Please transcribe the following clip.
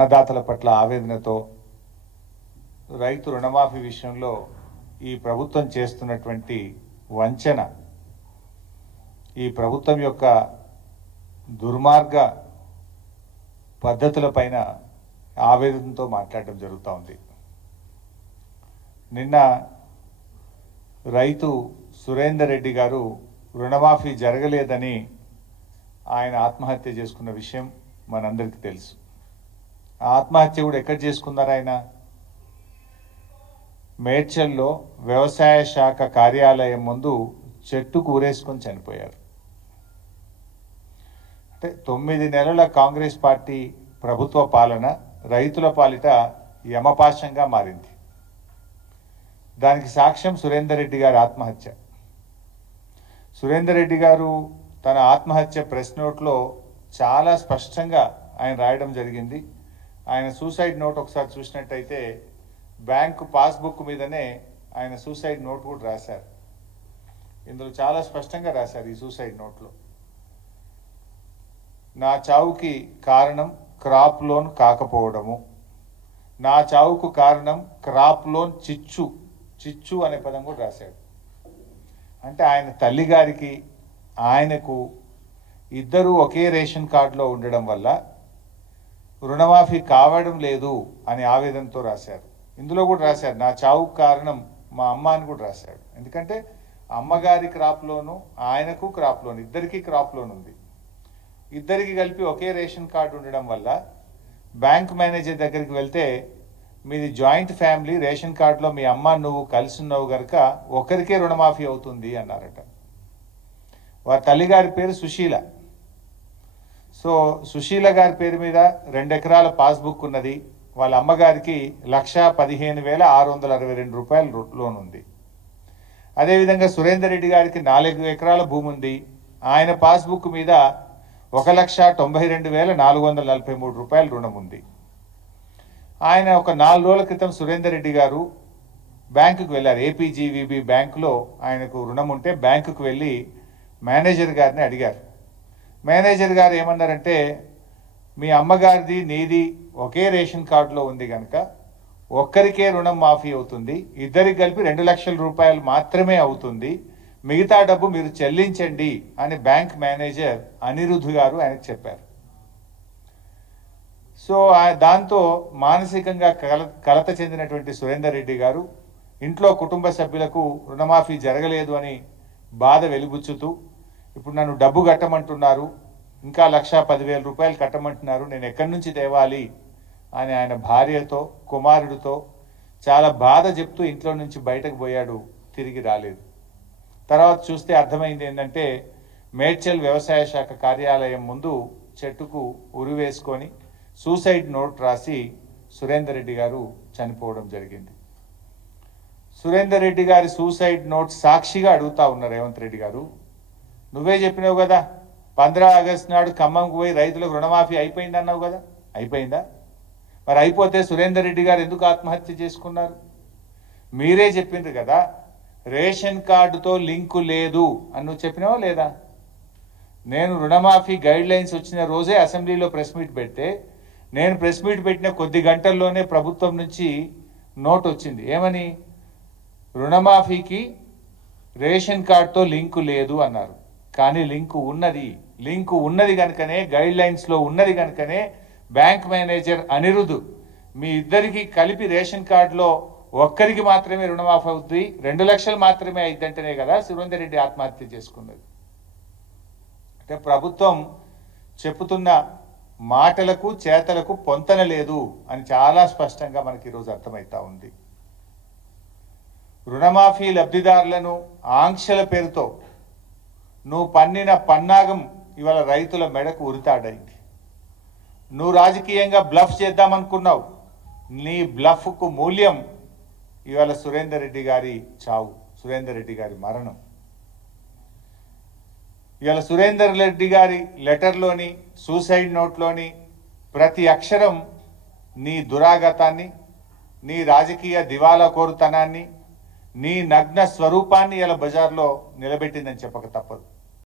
రుణదాతల పట్ల ఆవేదనతో రైతు రుణమాఫీ విషయంలో ఈ ప్రభుత్వం చేస్తున్నటువంటి వంచన, ఈ ప్రభుత్వం యొక్క దుర్మార్గ పద్ధతులపైన ఆవేదనతో మాట్లాడడం జరుగుతూ ఉంది. నిన్న రైతు సురేందర్ రెడ్డి గారు రుణమాఫీ జరగలేదని ఆయన ఆత్మహత్య చేసుకున్న విషయం మనందరికీ తెలుసు. ఆత్మహత్య కూడా ఎక్కడ చేసుకున్నారు? ఆయన మేడ్చల్లో వ్యవసాయ శాఖ కార్యాలయం ముందు చెట్టుకు ఊరేసుకొని చనిపోయారు. అంటే 9 నెలల కాంగ్రెస్ పార్టీ ప్రభుత్వ పాలన రైతుల పాలిట యమపాశంగా మారింది. దానికి సాక్ష్యం సురేందర్ రెడ్డి గారి ఆత్మహత్య. సురేందర్ రెడ్డి గారు తన ఆత్మహత్య ప్రెస్ నోట్లో చాలా స్పష్టంగా ఆయన రాయడం జరిగింది. ఆయన సూసైడ్ నోట్ ఒకసారి చూసినట్టయితే బ్యాంకు పాస్బుక్ మీదనే ఆయన సూసైడ్ నోట్ కూడా రాశారు. ఇందులో చాలా స్పష్టంగా రాశారు ఈ సూసైడ్ నోట్లో, నా చావుకి కారణం క్రాప్ లోన్ కాకపోవడము, నా చావుకు కారణం క్రాప్ లోన్ చిచ్చు అనే పదం కూడా రాశాడు. అంటే ఆయన తల్లి గారికి ఆయనకు ఇద్దరు ఒకే రేషన్ కార్డులో ఉండడం వల్ల రుణమాఫీ కావడం లేదు అని ఆవేదనతో రాశారు. ఇందులో కూడా రాశారు నా చావుకు కారణం మా అమ్మ అని కూడా రాశాడు. ఎందుకంటే అమ్మగారి క్రాప్ లోను ఆయనకు క్రాప్ లోన్, ఇద్దరికి క్రాప్ లోన్ ఉంది. ఇద్దరికి కలిపి ఒకే రేషన్ కార్డు ఉండడం వల్ల బ్యాంక్ మేనేజర్ దగ్గరికి వెళ్తే మీది జాయింట్ ఫ్యామిలీ, రేషన్ కార్డులో మీ అమ్మ నువ్వు కలిసి ఉన్నావు కనుక ఒకరికే రుణమాఫీ అవుతుంది అన్నారట. వారి తల్లిగారి పేరు సుశీల. సో సుశీల గారి పేరు మీద 2 ఎకరాల పాస్బుక్ ఉన్నది. వాళ్ళ అమ్మగారికి 1,15,662 రూపాయలు లోన్ ఉంది. అదేవిధంగా సురేందర్ రెడ్డి గారికి 4 ఎకరాల భూమి ఉంది. ఆయన పాస్బుక్ మీద 1,92,443 రూపాయలు రుణం ఉంది. ఆయన ఒక 4 రోజుల క్రితం సురేందర్ రెడ్డి గారు బ్యాంకుకు వెళ్ళారు. ఏపీజీవీబీ బ్యాంకులో ఆయనకు రుణం ఉంటే బ్యాంకుకు వెళ్ళి మేనేజర్ గారిని అడిగారు. మేనేజర్ గారు ఏమన్నారంటే మీ అమ్మగారిది నీది ఒకే రేషన్ కార్డులో ఉంది కనుక ఒక్కరికే రుణం మాఫీ అవుతుంది, ఇద్దరికి కలిపి 2 లక్షల రూపాయలు మాత్రమే అవుతుంది, మిగతా డబ్బు మీరు చెల్లించండి అని బ్యాంక్ మేనేజర్ అనిరుద్ధ్ గారు ఆయనకు చెప్పారు. సో దాంతో మానసికంగా కలత చెందినటువంటి సురేందర్ రెడ్డి గారు ఇంట్లో కుటుంబ సభ్యులకు రుణమాఫీ జరగలేదు అని బాధ వెలిబుచ్చుతూ ఇప్పుడు నన్ను డబ్బు కట్టమంటున్నారు, ఇంకా 1,10,000 రూపాయలు కట్టమంటున్నారు, నేను ఎక్కడి నుంచి తేవాలి అని ఆయన భార్యతో కుమారుడితో చాలా బాధ చెప్తూ ఇంట్లో నుంచి బయటకు పోయాడు. తిరిగి రాలేదు. తర్వాత చూస్తే అర్థమైంది ఏంటంటే మేడ్చల్ వ్యవసాయ శాఖ కార్యాలయం ముందు చెట్టుకు ఉరివేసుకొని సూసైడ్ నోట్ రాసి సురేందర్ రెడ్డి గారు చనిపోవడం జరిగింది. సురేందర్ రెడ్డి గారి సూసైడ్ నోట్ సాక్షిగా అడుగుతా ఉన్నారు రేవంత్ రెడ్డి గారు, నువ్వే చెప్పినావు కదా 15 ఆగస్టు నాడు ఖమ్మంకు పోయి రైతులకు రుణమాఫీ అయిపోయింది అన్నావు కదా, అయిపోయిందా? మరి అయిపోతే సురేందర్ రెడ్డి గారు ఎందుకు ఆత్మహత్య చేసుకున్నారు? మీరే చెప్పిండ్రు కదా రేషన్ కార్డుతో లింకు లేదు అని నువ్వు చెప్పినావా లేదా? నేను రుణమాఫీ గైడ్ లైన్స్ వచ్చిన రోజే అసెంబ్లీలో ప్రెస్ మీట్ పెడితే నేను ప్రెస్ మీట్ పెట్టిన కొద్ది గంటల్లోనే ప్రభుత్వం నుంచి నోట్ వచ్చింది. ఏమని? రుణమాఫీకి రేషన్ కార్డుతో లింకు లేదు అన్నారు. కానీ లింకు ఉన్నది కనుకనే గైడ్ లైన్స్లో ఉన్నది కనుకనే బ్యాంక్ మేనేజర్ అనిరుద్ధ్ మీ ఇద్దరికి కలిపి రేషన్ కార్డులో ఒక్కరికి మాత్రమే రుణమాఫీ అవుతుంది, 2 లక్షలు మాత్రమే అయిద్దంటేనే కదా సురేందర్ రెడ్డి ఆత్మహత్య చేసుకున్నది. అంటే ప్రభుత్వం చెప్పుతున్న మాటలకు చేతలకు పొంతన లేదు అని చాలా స్పష్టంగా మనకి ఈరోజు అర్థమవుతా ఉంది. రుణమాఫీ లబ్ధిదారులను ఆంక్షల పేరుతో నువ్వు పన్నిన పన్నాగం ఇవాళ రైతుల మెడకు ఉరితాడైంది. నువ్వు రాజకీయంగా బ్లఫ్ చేద్దామనుకున్నావు, నీ బ్లఫ్కు మూల్యం ఇవాళ సురేందర్ రెడ్డి గారి చావు, సురేందర్ రెడ్డి గారి మరణం. ఇవాళ సురేందర్ రెడ్డి గారి లెటర్లోని సూసైడ్ నోట్లోని ప్రతి అక్షరం నీ దురాగతాన్ని, నీ రాజకీయ దివాలా కోరుతనాన్ని, నీ నగ్న స్వరూపాన్ని ఇలా బజార్లో నిలబెట్టిందని చెప్పక తప్పదు.